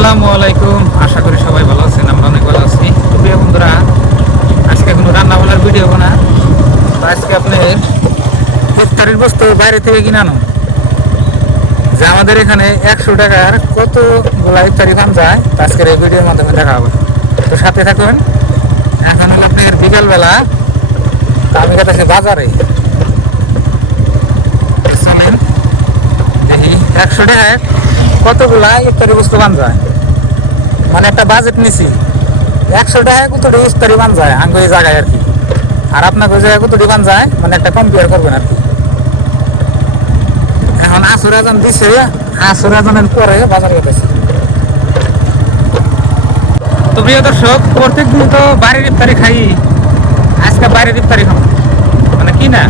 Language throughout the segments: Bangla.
আসসালামু আলাইকুম। আশা করি সবাই ভালো আছেন, আমরা অনেক ভালো আছি। তো প্রিয় বন্ধুরা, আজকে কোনো রান্না বান্নার ভিডিও হবো না। তো আজকে আপনার ইফতারির বস্তু বাইরে থেকে কিনে আনো, যে আমাদের এখানে 100 টাকার কতগুলা ইফতারি পান যায়, তা আজকের এই ভিডিওর মাধ্যমে দেখা হবে। তো সাথে থাকুন। এখন হলো আপনার বিকালবেলা, আমি কাছে বাজারে চলেন দেখি 100 টাকায় কতগুলা ইফতারি বস্তু পান যায়। মানে একটা বাজেট নিছি, 100 টাকায় কতটি ইফতারি বান যায় আঙ্গ এই জায়গায় আর কি, আর আপনাকে ওই জায়গায় কতটি বান যায় মানে একটা কম্পেয়ার করবেন আর কি। এখন আসর আজান দিছে, আসর আজানের পরে বাজার গেছে। তো প্রিয় দর্শক, প্রত্যেক দিন তো বাড়ির ইফতারি খাই, আজকে বাইরের ইফতারি খাবো মানে কিনা।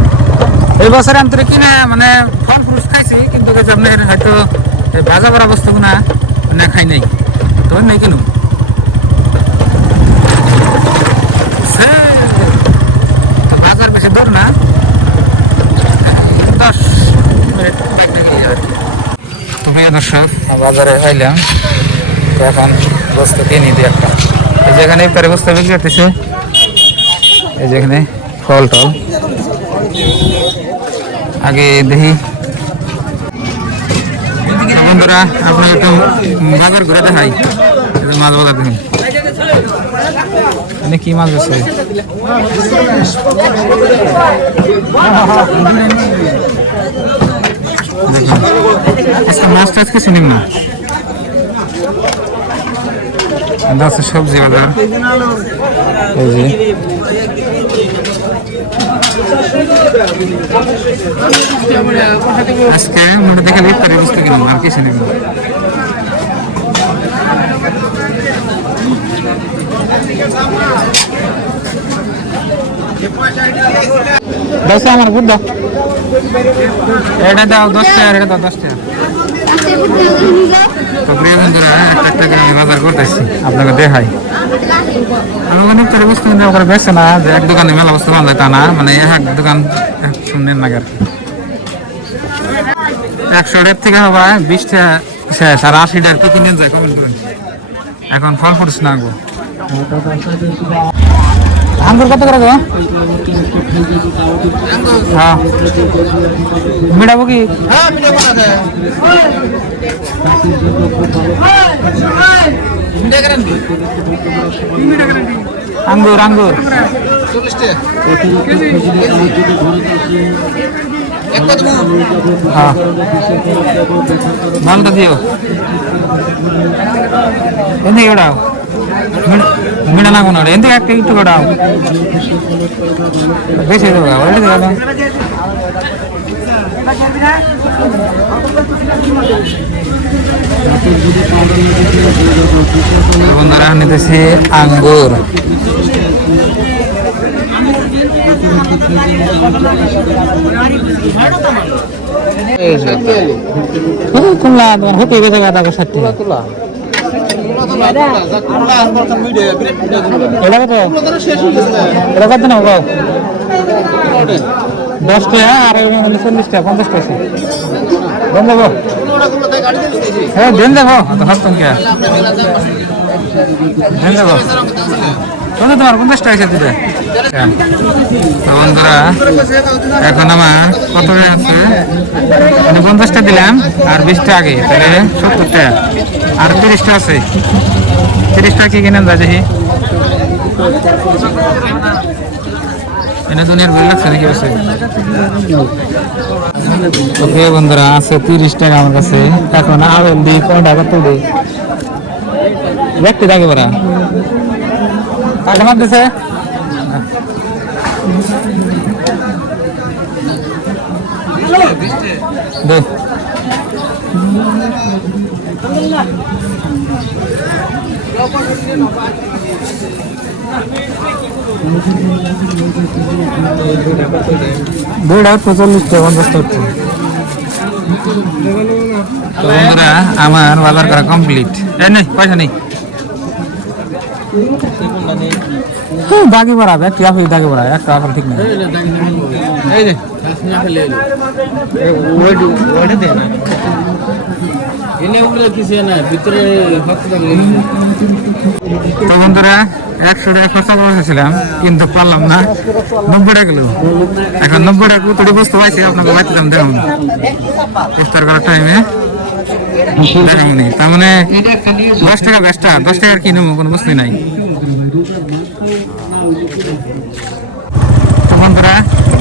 এই বছরে আমি কিনা মানে ফল ফ্রুটস খাইছি, কিন্তু আপনার হয়তো ভাজা পড়া বস্তু না মানে খাই নাই, তো নাই কেন বাজার বেশি দূর না, 10 মিনিট বাইরে গেলে আর কি। তো প্রিয় দর্শক, বাজারে আইলাম, তো এখন বস্তু কিনে দিই একটা। এই যেখানে ইফতারি বস্তু বিক্রি করতেছে, এই যেখানে ফল টল আগে দেখি। বন্ধুরা, আপনার একটু বাজার ঘুরে দেখাই, মাছ বাজার দেখুন মানে কি মাছ আছে। মাছটা আজকে চিনি না, আছে সবজি বাজার। এই যে আজকে মোটা দেখে ইফতারি বস্তু কিনলাম, আর কিছু নেই। দশ আমার বুধ দাও, এটা দাও 10 টাকা, এটা দাও 10 টাকা। তো প্রিয় বন্ধুরা, একটা করে বাজার করতেছি, আপনাকে দেখাই। আমি অনেক করে বস্তু করে বেছে না যে এক দোকানে মেলা বস্তু পাওয়া যায় তা না, মানে এক দোকান শুনেন না আর কি। 100 টাকার থেকে হবে 20 টাকা শেষ, আর 80 টাকার কি কিনে যায় কমেন্ট করেন। এখন ফল ফ্রুটস না গো। আঙ্গুর কত করে গো? হ্যাঁ মিঠাবো কি? আঙ্গুর আঙ্গুর 40 টাকা। হ্যাঁ ভালটা দিও, এনে ওড়াও মিনা না কোনো এনে একটা একটু ওড়াও, বেশি দেবো ওইটা দেবো। বন্ধুরা নিতেছি আঙ্গুর, কুমলা তোমার হতে বেঁচে গেছে 60 টাকা। এটা কত? এটা কত না গো? 10 টাকা, আর 40 টাকা, 50 টাকা দেন দেবো। হ্যাঁ দেন দেবো, হাসতাম কে দেন দেবো। তোমার 50 টাকা দিবে। বন্ধুরা, এখন আমার কত আছে, 50টা দিলাম আর 20টা আগে, তাহলে 70 টাকা, আর 30টা আছে। 30 টাকা কি কিনেন যা দেখি। এটা দুনিয়ার বই লাগছে নাকি বসে? ওকে বন্ধুরা, আছে 30 টাকা আমার কাছে। এখন আবেল দিই, কোনটা কত দিই দেখতে থাকে বড়া কাটা মার দিছে। দেখ দুইটা 45 টাকা 50 টাকা। বন্ধুরা, আমার বাজার করা কমপ্লিট। নেই পয়সা নেই, দাগে বাড়াবে একটু আপেল, দাগে বাড়ায় একটা আপেল ঠিক নেই। এই যে তো বন্ধুরা 100 টাকা খরচা করেছিলাম কিন্তু পারলাম না, 90 টাকা গেল। এখন 90 টাকা কতটি বস্তু পাইছি আপনাকে বাঁচতাম দেখুন ইফতার করার টাইমে দেখুন। তার মানে 10 টাকা বেস্টা, 10 টাকার কি নেবো, কোনো বস্তুই নাই। তো বন্ধুরা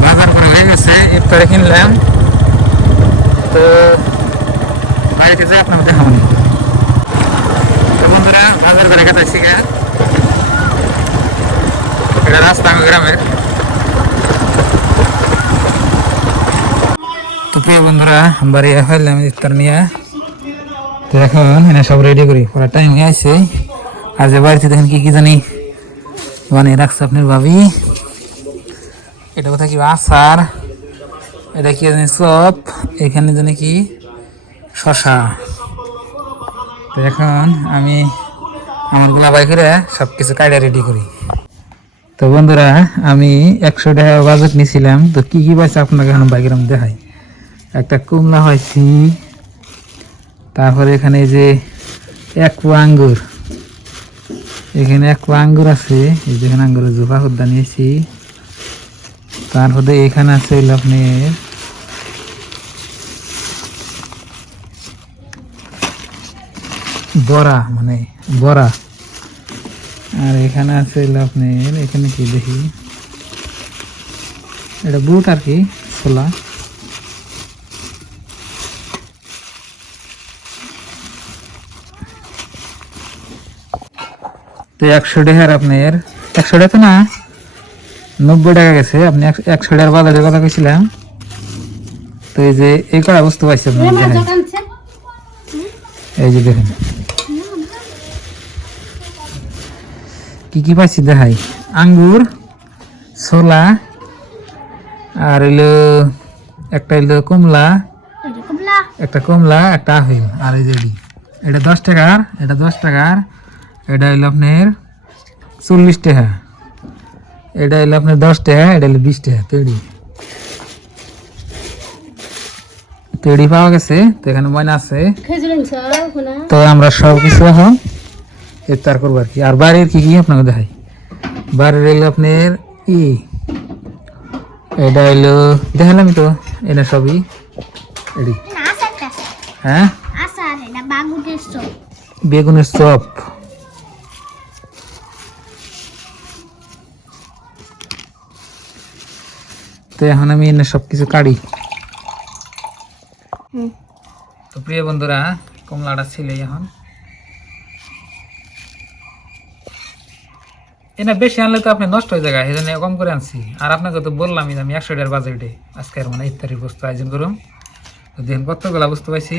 বাজার করে হয়ে গেছে, ইফতারে কিনলাম। তো বাড়িতে যাই আপনাকে দেখাবো। তো বন্ধুরা বাজার করে গেছে এটা রাস্তা গ্রামের। তো প্রিয় বন্ধুরা বাড়ি ফেললাম ইফতার নিয়ে। তো এখন এনে সব রেডি করি, পুরো টাইম হয়ে আসছে। আর যে বাড়িতে দেখেন কি কি জানি বানিয়ে রাখছে আপনার ভাবি। এটা কোথায় কি আচার, এটা কি জানি চপ, এখানে জানি কি শশা। তো এখন আমি আমার গুলা বাই করে সব কিছু কায়দা রেডি করি। তো বন্ধুরা আমি 100 টাকা বাজেট নিয়েছিলাম। তো কি কি পাইছে আপনাকে এখন বাইকের আমি দেখাই। একটা কমলা হয়েছি, তারপরে এখানে যে এক পোয়া আঙ্গুর, এখানে এক পোয়া আঙ্গুর আছে, এই যেখানে আঙ্গুরের জোফা খুদ্া নিয়েছি। তারপরে এখানে আছে আপনার বড়া, মানে বড়া। আর এখানে আছে আপনার, এখানে কি দেখি এটা বুট আর কি ছোলা। তো 100 টাকার আপনার 100 টাকা না 90 টাকা গেছে। আপনি 100 টাকার বাজারের কথা কইছিলাম। তো এই যে এই কটা বস্তু পাইছে আপনি দেখেন, এই যে দেখেন কি কি পাইছি দেখাই। আঙ্গুর, ছোলা, আর হইলো একটা হইলো কমলা, একটা কমলা, একটা আপেল। আর এই যে এটা 10 টাকার, এটা 10 টাকার, এটা হইলো আপনার 40 টাকা, এটা হইলো আপনার 10 টাকা, এটা হইলো 20 টাকা। তৈরি পাওয়া গেছে। তো এখানে ময়না আছে। তো আমরা সব কিছু এখন ইফতার করবো আর কি। আর বাড়ির কি কি আপনাকে দেখাই। বাড়ির হইলো আপনার এটা হইলো দেখালামই তো, এটা সবই এডি। হ্যাঁ বেগুনের চপ। তো এখন আমি এনে সবকিছু কাটি। তো প্রিয় বন্ধুরা কমলাটা ছিল এখন এনে বেশি আনলে তো আপনি নষ্ট হয়ে যায়, এই জন্য কম করে আনছি। আর আপনাকে তো বললামই আমি 100 টাকার বাজেটে আজকের মানে ইফতারির বস্তু আয়োজন করুন। তো দেখেন কতগুলা বস্তু পাইছি।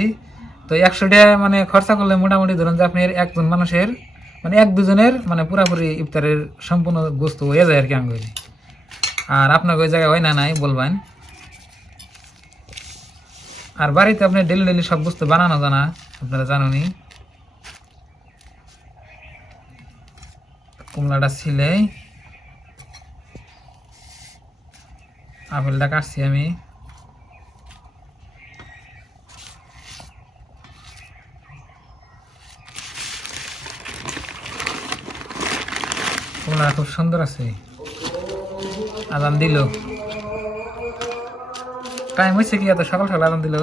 তো 100 টাকা মানে খরচা করলে মোটামুটি ধরুন যে আপনার একজন মানুষের মানে এক দুজনের মানে পুরাপুরি ইফতারের সম্পূর্ণ বস্তু হয়ে যায় আর কি আঙ্গুলি। আর আপনাকে ওই জায়গায় হয় না নাই বলবেন। আর বাড়িতে আপনি ডেলি ডেলি সব বস্তু বানানো জানা, আপনারা জানুনি। কমলাটা ছিলে, আপেলটা কাটছি আমি। কমলাটা খুব সুন্দর আছে। আজান দিল, টাইম হয়েছে কি এত সকাল সকাল আজান দিল।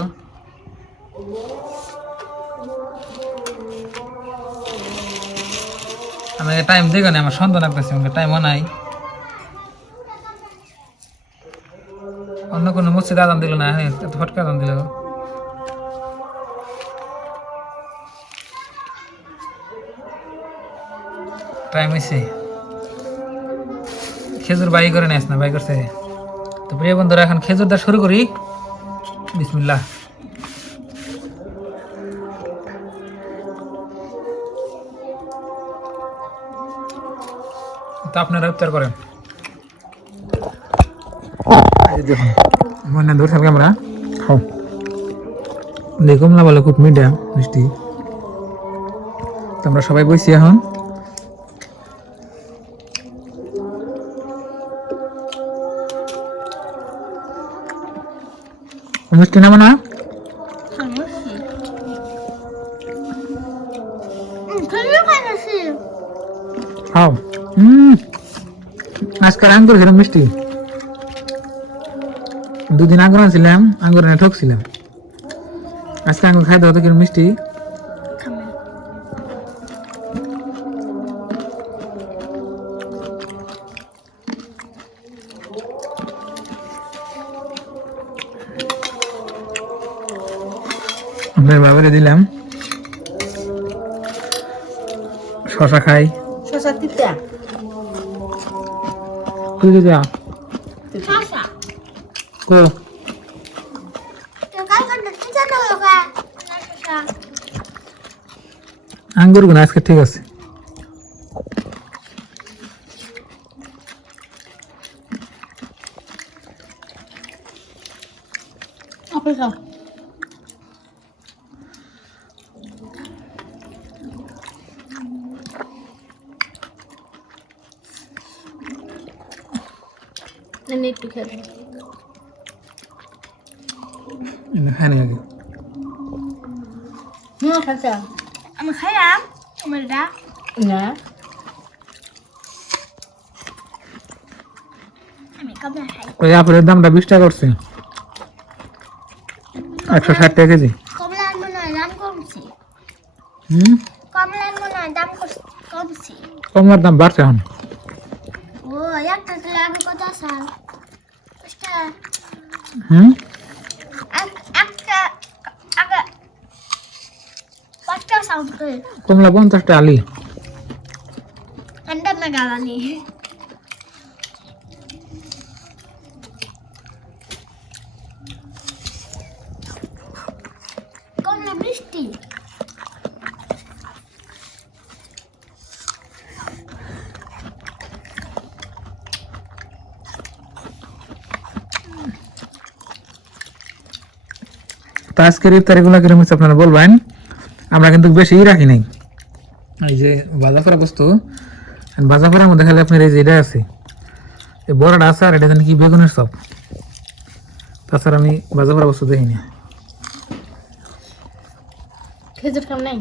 আমি টাইম দেখো না, আমার সন্দেহ লাগতেছে টাইমও নাই। অন্য কোনো মসজিদে আজান দিল না, এত ফটকা আজান দিল। টাইম হয়েছে। খেজুর বাই করে নিস না, বাই করছে। তো প্রিয় বন্ধুরা এখন খেজুর দা শুরু করি। বিসমিল্লাহ। তো আপনারা ইফতার করেন। দেখুন মনে ধরছেন ক্যামেরা, খাও। দেখুন না বলে খুব মিডিয়াম মিষ্টি। তো আমরা সবাই বসি এখন। মিষ্টি নেবো না? খাও। আজকাল আঙ্গুর খেলাম মিষ্টি। দুদিন আঙ্গুর আনছিলাম, আঙ্গুর এনে ঠকছিলাম। আজকে আঙ্গুর খাই দাও তো কিরম মিষ্টি। আপনার বাবারে দিলাম। শশা খাই। শশা তিতা। তুই যা কো আঙ্গুর গুলো আজকে ঠিক আছে। আপনি খাও। একটু খেয়ে খাই নি আগে। খাচ্ছা আমি খাইলাম আমার না আমি কমলা খাই ওই আপেলের দামটা 20 টাকা করছে, 160 টাকা কেজি। কমলার মনে হয় দাম কমছে কমলার মনে হয় দাম কমছে কমলার দাম বাড়ছে এখন। ও একটা কিলো আগে কত আসাল একটা একটা আগে 5 টাকা সাউন্ড করে কমলা 50 টাকা আলি। अंडा में डाला नहीं कौन है मिष्टी তো আজকের ইফতারিগুলো কিরকম হচ্ছে আপনারা বলবেন। আমরা কিন্তু বেশি রাখি নাই। এই যে ভাজা করা বস্তু, ভাজা করার মধ্যে খালি আপনার এই যে এটা আছে, এই বড়টা আছে, আর এটা জানি কি বেগুনের চপ। তাছাড়া আমি ভাজা করা বস্তু দেখিনি। খেজুর খাম নাই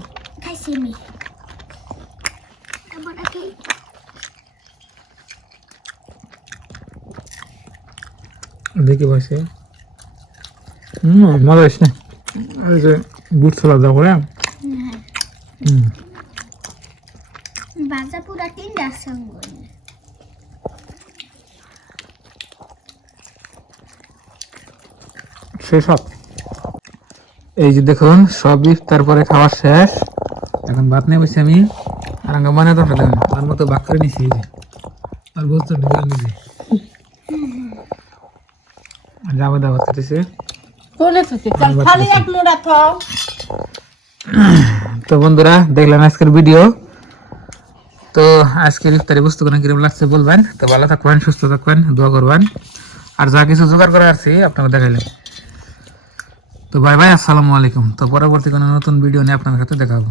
खाइसी मी अब आके দেখি বসে মজা আসছে। এই যে বুট ছোলা দাও করে बाजा पूरा 3 टा संग সব এই যে দেখুন সব তারপরে খাওয়া শেষ। এখন ভাত নিয়ে বসে আমি আর আঙ্গা বানিয়ে তো ফেলেন তার মতো ভাগ করে নিছি। এই যে আর বলছে নিজে যাবে দাওয়াত করতেছে। কোনে থেকে খালি এক মোড়া খাও। তো বন্ধুরা দেখলেন আজকের ভিডিও। তো আজকের ইফতারি বস্তুগুলো কিরকম লাগছে বলবেন। তো ভালো থাকবেন, সুস্থ থাকবেন, দোয়া করবেন। আর যা কিছু জোগাড় করা আছে আপনাকে দেখাইলাম। তো বাই বাই, আসসালামু আলাইকুম। তো পরবর্তী কোনো নতুন ভিডিও নিয়ে আপনার সাথে দেখা হবে।